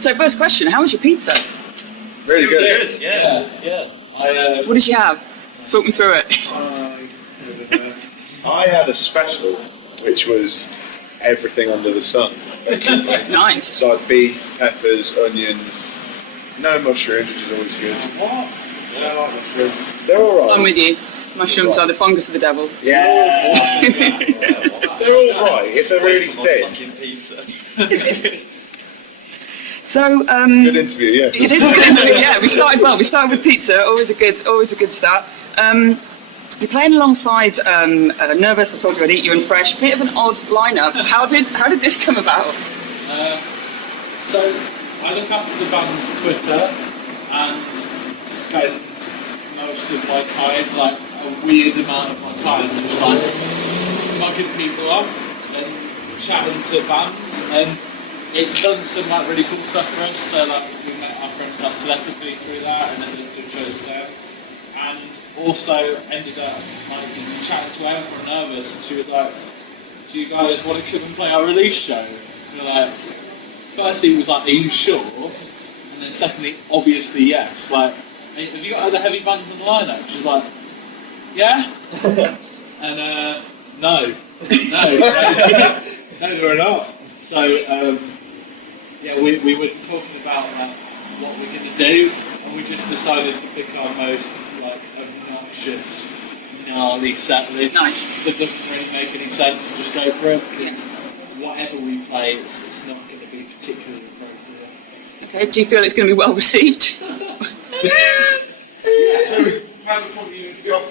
So first question, how was your pizza? Really good. Yeah. What did you have? Talk me through it. I had a special, which was everything under the sun. Nice. Like beef, peppers, onions, no mushrooms, which is always good. What? Yeah, I like mushrooms. They're alright. I'm with you. Mushrooms are the fungus of the devil. Yeah. They're alright if they're really thin. So, Good interview, yeah. it is a good interview, yeah. We started well. We started with pizza, always a good start. You're playing alongside Nervous, I told you I'd eat you in Fresh. Bit of an odd lineup. How did this come about? So I look after the band's Twitter and spend most of my time, like a weird amount of my time, just like mugging people off and chatting to bands, and it's done some like really cool stuff for us. So like we met our friends like Telepathy through that, and then did shows with them, and also ended up like chatting to Em from Nervous, and she was like, "Do you guys want to come and play our release show?" And we're like, firstly it was like, "Are you sure?" And then secondly, obviously yes. Like, have you got other heavy bands on the lineup? She was like, "Yeah," and no, there are not. So yeah, we were talking about what we're going to do, and we just decided to pick our most like obnoxious, gnarly set list. Nice. That doesn't really make any sense, and just go for it, because whatever we play, it's not going to be particularly appropriate. Okay, do you feel it's going to be well received? So, how the point you go?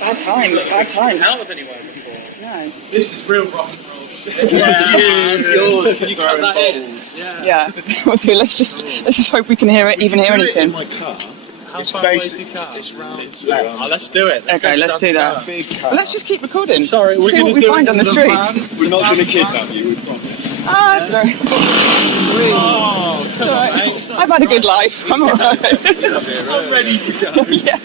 Bad times. Out of anywhere before. No. This is real rock and roll shit. Yours. Can you cut that in? Yeah. What do? Let's just hope we can hear anything. In my car. How It's far basic. away is your car? It's round left. Let's do it. Okay, let's do that. Big car. Well, let's just keep recording. Sorry, we're See going what we find on the street. We're not going to kidnap you, we promise. Ah, sorry. Oh, It's all right. I've had a good life. I'm all right. I'm ready to go. Yeah.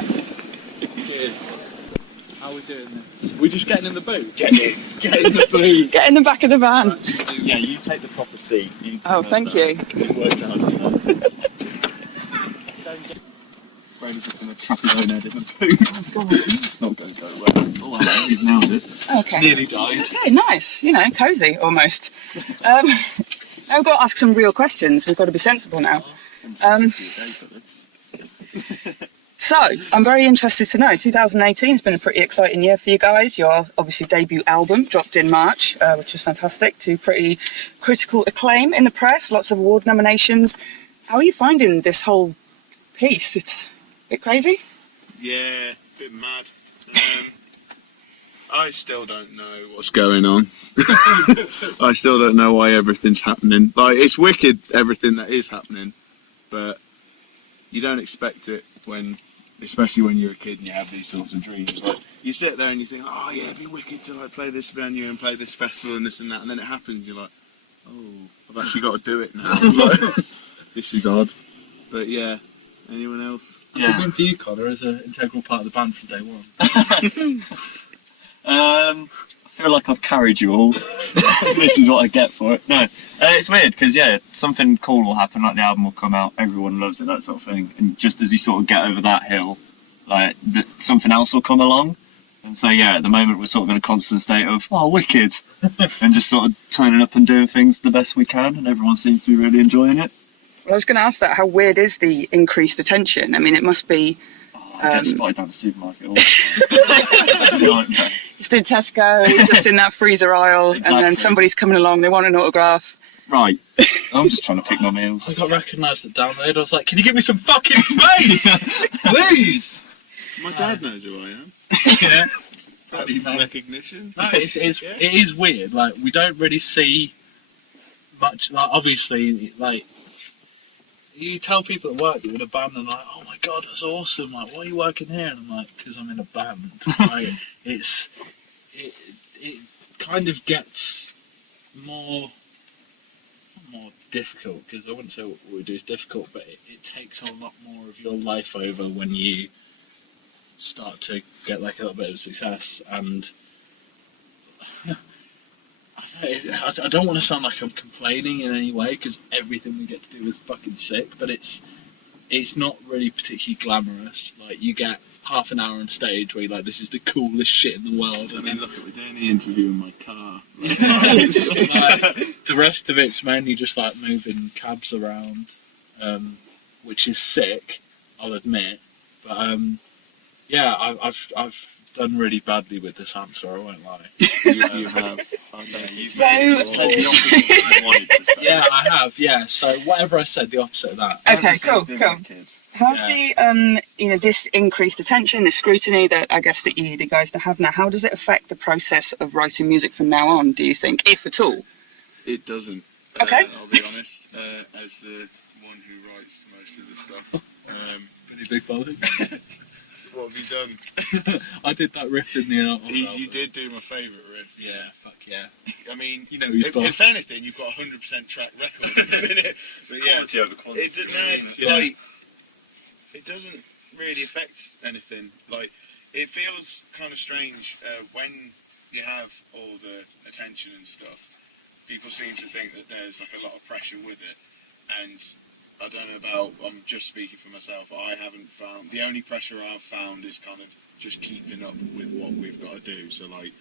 How are we doing this? We're just getting in the boot. Get in. Get in the boot. Get in the back of the van. Yeah, you take the proper seat. Oh, thank you. It worked out. Brady's just going to trap his own head in the boot. Oh, God. It's not going to go well. Oh, I know, he's nailed it. Okay. Nearly died. Okay, nice. You know, cosy almost. Now we've got to ask some real questions. We've got to be sensible now. So, I'm very interested to know, 2018 has been a pretty exciting year for you guys. Your, obviously, debut album dropped in March, which was fantastic, to pretty critical acclaim in the press, lots of award nominations. How are you finding this whole piece? It's a bit crazy? Yeah, a bit mad. I still don't know what's going on. I still don't know why everything's happening. Like, it's wicked, everything that is happening, but you don't expect it especially when you're a kid and you have these sorts of dreams. Like, you sit there and you think, oh yeah, it'd be wicked to like play this venue and play this festival and this and that, and then it happens. You're like, oh, I've actually got to do it now. Like, this is odd. But yeah, anyone else? How's it been for you, Connor, as an integral part of the band from day one? I feel like I've carried you all. This is what I get for it. No, it's weird because something cool will happen, like the album will come out, everyone loves it, that sort of thing, and just as you sort of get over that hill, like something else will come along, and so at the moment we're sort of in a constant state of wicked, and just sort of turning up and doing things the best we can, and everyone seems to be really enjoying it. Well, I was going to ask that, how weird is the increased attention? I mean, it must be... I get spotted down the supermarket all the time. Just in Tesco, just in that freezer aisle, Exactly. and then somebody's coming along, they want an autograph. Right, I'm just trying to pick my meals. I got recognised at Download. I was like, can you give me some fucking space? Please! My dad knows who I am. Yeah. That's recognition. No, it is weird. Like, we don't really see much. Like, obviously, like, you tell people at work you're in a band and they're like, oh my god, that's awesome. Like, why are you working here? And I'm like, because I'm in a band. Like, it kind of gets more difficult, because I wouldn't say what we do is difficult, but it takes a lot more of your life over when you start to get like a little bit of success. And I don't want to sound like I'm complaining in any way, because everything we get to do is fucking sick, but it's not really particularly glamorous. Like, you get half an hour on stage where you're like, this is the coolest shit in the world. I mean, look, we're doing the interview in my car. Like, the rest of it's mainly just like moving cabs around, which is sick, I'll admit. But yeah, I've done really badly with this answer, I won't lie. You have. Yeah, I have. Yeah, so whatever I said, the opposite of that. Okay, cool. How's the this increased attention, this scrutiny that I guess that you guys have now? How does it affect the process of writing music from now on? Do you think, if at all? It doesn't. Okay. I'll be honest. As the one who writes most of the stuff. Pretty big following. What have you done? I did that riff in the You did do my favourite riff. Yeah, fuck yeah. I mean, you know, if anything, you've got a 100% track record at the minute. But yeah, over quantity. It doesn't really affect anything. Like, it feels kind of strange when you have all the attention and stuff. People seem to think that there's like a lot of pressure with it, and I don't know about, I'm just speaking for myself, I haven't found, the only pressure I've found is kind of just keeping up with what we've got to do. So like,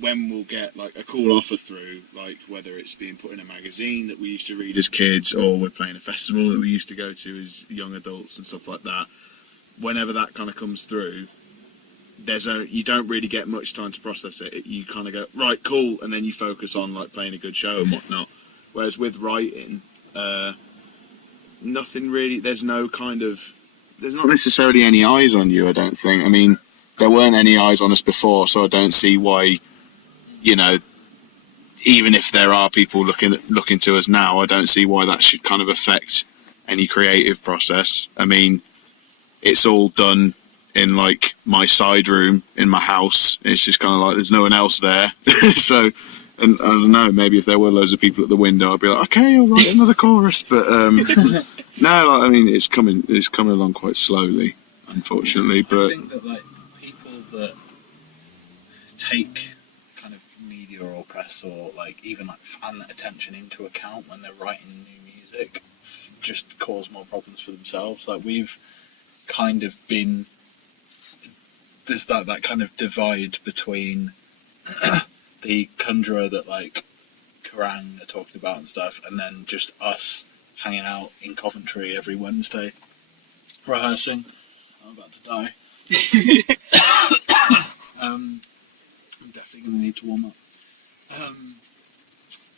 when we'll get like a cool offer through, like whether it's being put in a magazine that we used to read as kids, or we're playing a festival that we used to go to as young adults and stuff like that, whenever that kind of comes through, you don't really get much time to process it. You kind of go, right, cool, and then you focus on like playing a good show and whatnot. Whereas with writing, nothing really, there's not necessarily any eyes on you, I don't think. I mean, there weren't any eyes on us before, so I don't see why, even if there are people looking to us now, I don't see why that should kind of affect any creative process. I mean, it's all done in like my side room in my house. It's just kind of like there's no one else there. So, and I don't know, maybe if there were loads of people at the window, I'd be like, okay, I'll write another chorus. But no, like, I mean, it's coming along quite slowly, unfortunately. But I think that like people that take kind of media or press or like even like fan attention into account when they're writing new music just cause more problems for themselves. Like, we've kind of been, there's that kind of divide between the Conjurer that like Kerrang are talking about and stuff, and then just us hanging out in Coventry every Wednesday rehearsing. I'm about to die. I'm definitely going to need to warm up.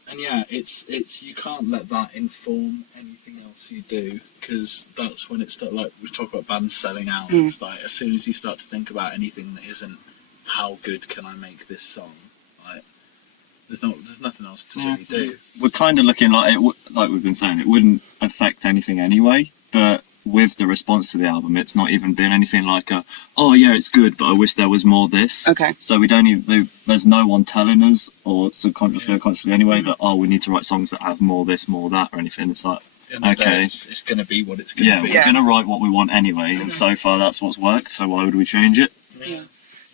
And yeah, it's you can't let that inform anything else you do, because that's when it starts. Like, we talk about bands selling out. It's like, as soon as you start to think about anything that isn't how good can I make this song, like there's nothing else to really do. We're kind of looking like like we've been saying, it wouldn't affect anything anyway, but with the response to the album, it's not even been anything like oh yeah, it's good, but I wish there was more this. Okay. So we don't even, there's no one telling us, or subconsciously or consciously anyway, that we need to write songs that have more this, more that, or anything. It's like, okay, it's going to be what it's going to be. We're going to write what we want anyway, and so far that's what's worked, so why would we change it? Yeah.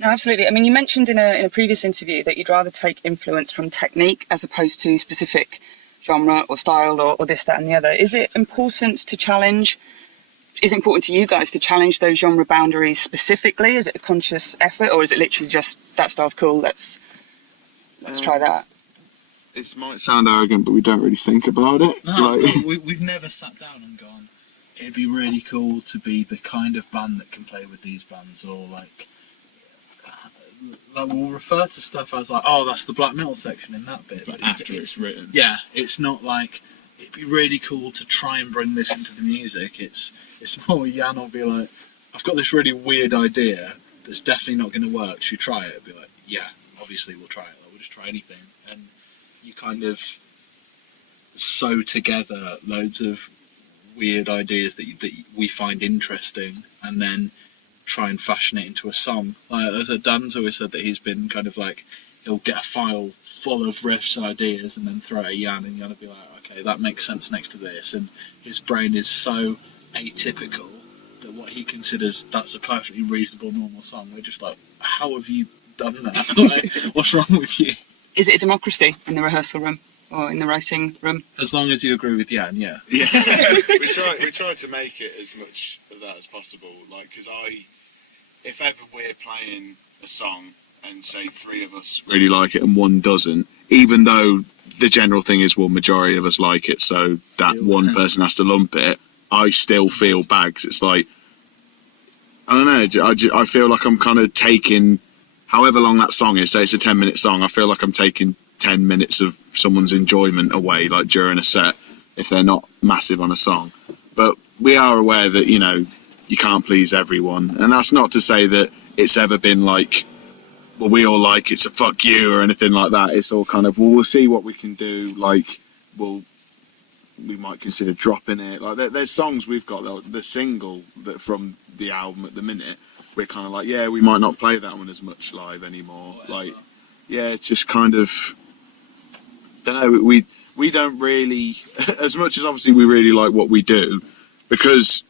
No, absolutely. I mean, you mentioned in a previous interview that you'd rather take influence from technique as opposed to specific genre or style or this, that and the other. Is it important to challenge? Is it important to you guys to challenge those genre boundaries specifically? Is it a conscious effort, or is it literally just, that style's cool, let's try that? It might sound arrogant, but we don't really think about it. No, we've never sat down and gone, it'd be really cool to be the kind of band that can play with these bands, or like we'll refer to stuff as like, oh, that's the black metal section in that bit. But after it's written. Yeah, it's not like, it'd be really cool to try and bring this into the music. It's more Jan will be like, I've got this really weird idea that's definitely not going to work. Should we try it? I'd be like, yeah, obviously we'll try it. Like, we'll just try anything. And you kind of sew together loads of weird ideas that we find interesting, and then try and fashion it into a song. Like, as Dan's always said, that he's been kind of like, he'll get a file full of riffs and ideas and then throw it at Jan, and Jan will be like, okay, that makes sense next to this. And his brain is so atypical that what he considers that's a perfectly reasonable, normal song, we're just like, how have you done that? Like, what's wrong with you? Is it a democracy in the rehearsal room or in the writing room? As long as you agree with Jan, yeah. Yeah, we try to make it as much of that as possible. Like, because if ever we're playing a song and say 3 of us really like it and 1 doesn't, even though the general thing is, well, majority of us like it, so that 1 person has to lump it, I still feel bad 'cause it's like, I don't know, I feel like I'm kind of taking, however long that song is, say it's a 10-minute song, I feel like I'm taking 10 minutes of someone's enjoyment away, like during a set, if they're not massive on a song. But we are aware that, you know, you can't please everyone, and that's not to say that it's ever been like, well, we all like it's a fuck you or anything like that. It's all kind of, well, we'll see what we can do. Like, we might consider dropping it. Like, there's songs we've got, the single that from the album at the minute, we're kind of like, yeah, we might not play that one as much live anymore. Like, yeah, it's just kind of, don't know, we don't really, as much as obviously we really like what we do, because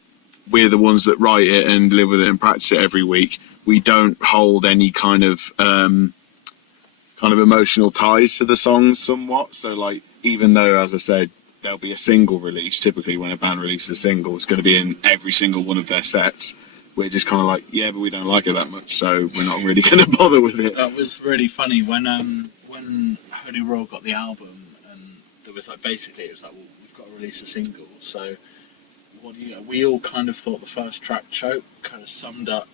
we're the ones that write it and live with it and practice it every week, we don't hold any kind of emotional ties to the songs somewhat. So, like, even though, as I said, there'll be a single release, typically when a band releases a single, it's going to be in every single one of their sets. We're just kind of like, yeah, but we don't like it that much, so we're not really going to bother with it. That was really funny when Holy Roll got the album, and there was like, basically it was like, well, we've got to release a single. So we all kind of thought the first track, Choke, kind of summed up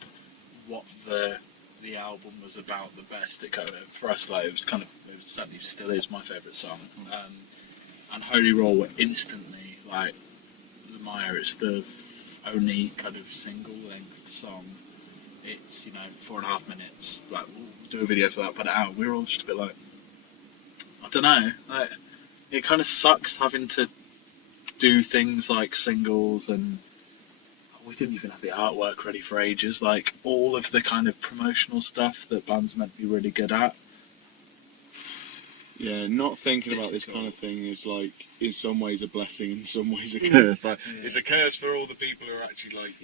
what the album was about the best. It kind of, for us, like, it certainly still is my favourite song. And Holy Roll were instantly like, the Maya, it's the only kind of single length song. It's, 4.5 minutes. Like, we'll do a video for that, put it out. We were all just a bit like, I don't know. Like, it kind of sucks having to do things like singles, and we didn't even have the artwork ready for ages. Like, all of the kind of promotional stuff that bands meant to be really good at. Yeah, not thinking about this kind of thing is, like, in some ways a blessing, in some ways a curse. Like, it's a curse for all the people who are actually, like,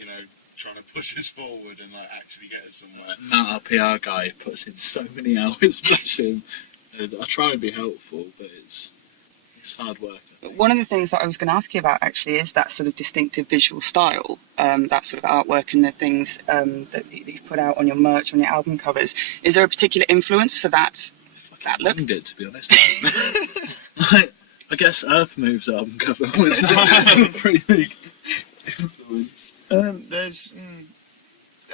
trying to push us forward and, like, actually get us somewhere. Matt, our PR guy, puts in so many hours, bless him. And I try and be helpful, but it's hard work. One of the things that I was going to ask you about, actually, is that sort of distinctive visual style, that sort of artwork and the things that you've put out on your merch, on your album covers. Is there a particular influence for that look? It, to be honest. I guess Earth Move's album cover was a pretty big influence. There's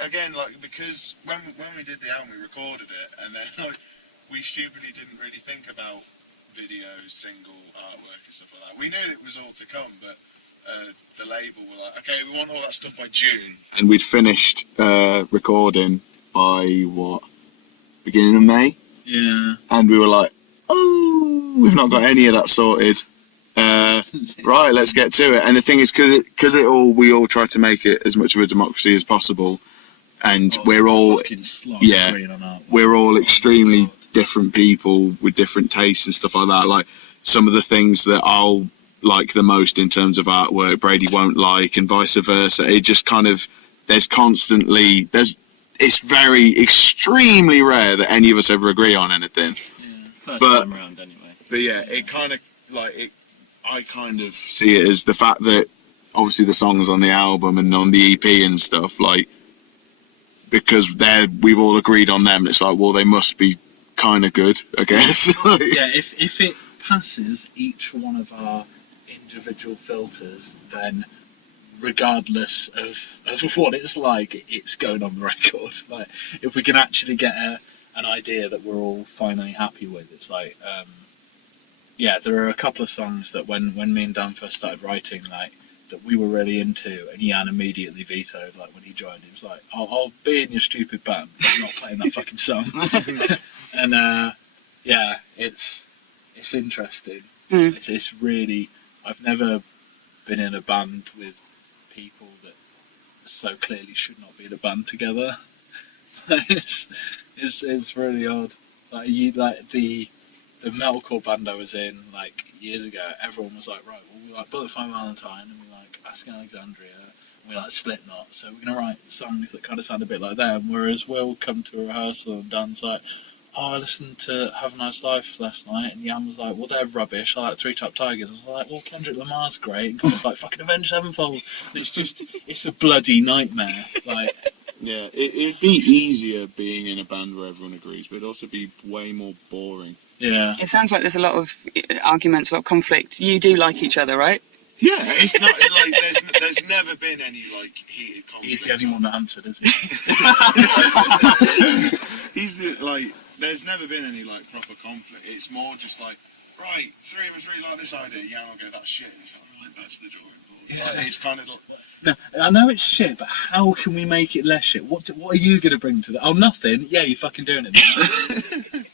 again, like, because when we did the album, we recorded it, and then, like, we stupidly didn't really think about videos, single artwork and stuff like that. We knew it was all to come, but the label were like, okay, we want all that stuff by June, and we'd finished recording by beginning of May. Yeah. And we were like, oh, we've not got any of that sorted. Right, let's get to it. And the thing is, because we all try to make it as much of a democracy as possible, and we're all extremely different people with different tastes and stuff like that. Like, some of the things that I'll like the most in terms of artwork, Brady won't like, and vice versa. It just kind of, it's very extremely rare that any of us ever agree on anything. Yeah, first time around anyway. But yeah, it kind of, like, I kind of see it as the fact that obviously the songs on the album and on the EP and stuff, like, because we've all agreed on them, it's like, well, they must be kind of good, I guess. Yeah, if it passes each one of our individual filters, then regardless of what it's like, it's going on the record. Like, if we can actually get an idea that we're all finally happy with, it's like, there are a couple of songs that when me and Dan first started writing, like, that we were really into, and Ian immediately vetoed. Like, when he joined, he was like, I'll be in your stupid band, I'm not playing that fucking song. And it's interesting. It's really, I've never been in a band with people that so clearly should not be in a band together. It's really odd. Like, the metalcore band I was in, like, years ago, everyone was like, right, well, we like Butterfly Valentine, and we like Asking Alexandria, and we like Slipknot, so we're going to write songs that kind of sound a bit like them. Whereas we'll come to a rehearsal and Dan's like, oh, I listened to Have a Nice Life last night, and Jan was like, well, they're rubbish. I like Three Top Tigers. I was like, well, Kendrick Lamar's great. And Connor's like, fucking Avenged Sevenfold. It's a bloody nightmare. Like, Yeah, it'd be easier being in a band where everyone agrees, but it'd also be way more boring. yeah. It sounds like there's a lot of arguments, a lot of conflict. You do like each other, right? Yeah, it's not like there's never been any like heated conflict. He's the only one that answered, isn't he? He's the like. There's never been any like proper conflict. It's more just like, right, three of us really like this idea. Yeah, I'll go. That's shit. And it's like, right, back to the drawing board. Like, it's kind of like. No, I know it's shit, but how can we make it less shit? What are you going to bring to it? Oh, nothing. Yeah, you're fucking doing it.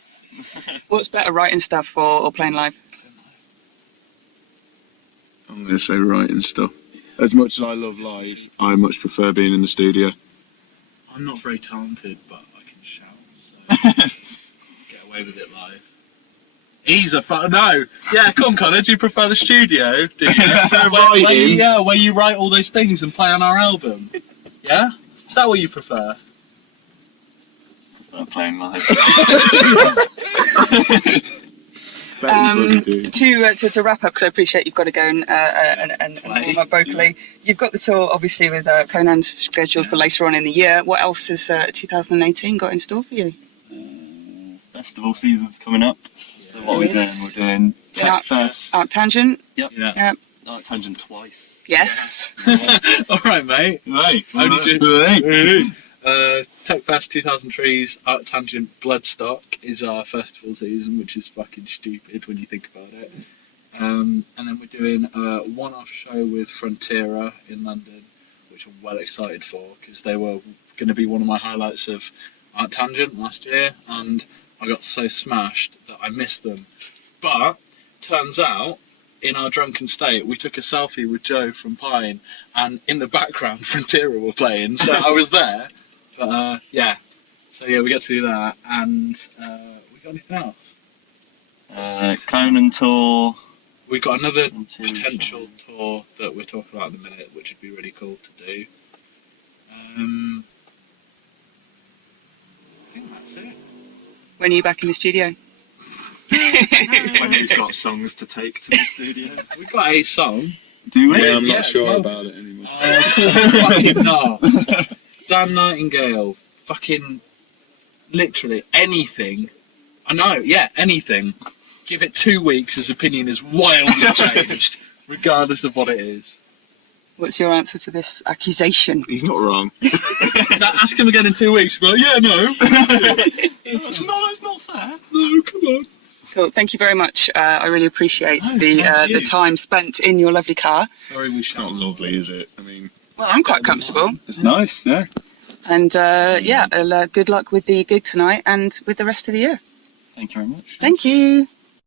What's better, writing stuff or playing live? I'm going to say writing stuff. As much as I love live, I much prefer being in the studio. I'm not very talented, but I can shout, so get away with it live. He's a no. Yeah, come on, Connor. Do you prefer the studio? Do you? Where you write all those things and play on our album. Yeah, is that what you prefer? Playing live. To wrap up, because I appreciate you've got to go and warm up vocally. You've got the tour, obviously, with Conan scheduled for later on in the year. What else has 2018 got in store for you? Festival season's coming up. So what are we doing? We're doing Tech Fest. Art Tangent. Yep. Yeah. Art Tangent twice. Yes. All right, mate. Hey. Tech Fest 2003's Art Tangent Bloodstock is our festival season, which is fucking stupid when you think about it. And then we're doing a one-off show with Frontiera in London, which I'm well excited for, because they were going to be one of my highlights of Art Tangent last year, and I got so smashed that I missed them. But turns out, in our drunken state, we took a selfie with Joe from Pine, and in the background, Frontiera were playing, so I was there. But yeah, so yeah, we get to do that, and we got anything else? Conan tour. We got another potential tour that we're talking about in a minute, which would be really cool to do. I think that's it. When are you back in the studio? When who's got songs to take to the studio? We've got a song. Do we? Yeah, I'm Yeah, not sure well. about it anymore. Fucking not. Dan Nightingale, fucking literally anything. I know, yeah, anything. Give it 2 weeks, his opinion is wildly changed, regardless of what it is. What's your answer to this accusation? He's not wrong. Now, ask him again in 2 weeks, he'll be like, yeah, no. That's not fair. No, come on. Cool. Thank you very much. I really appreciate Oh, the thank you. time spent in your lovely car. Sorry we It's not lovely, is it? I mean, Well, I'm quite comfortable. It's nice, yeah. And good luck with the gig tonight and with the rest of the year. Thank you very much. Thank you.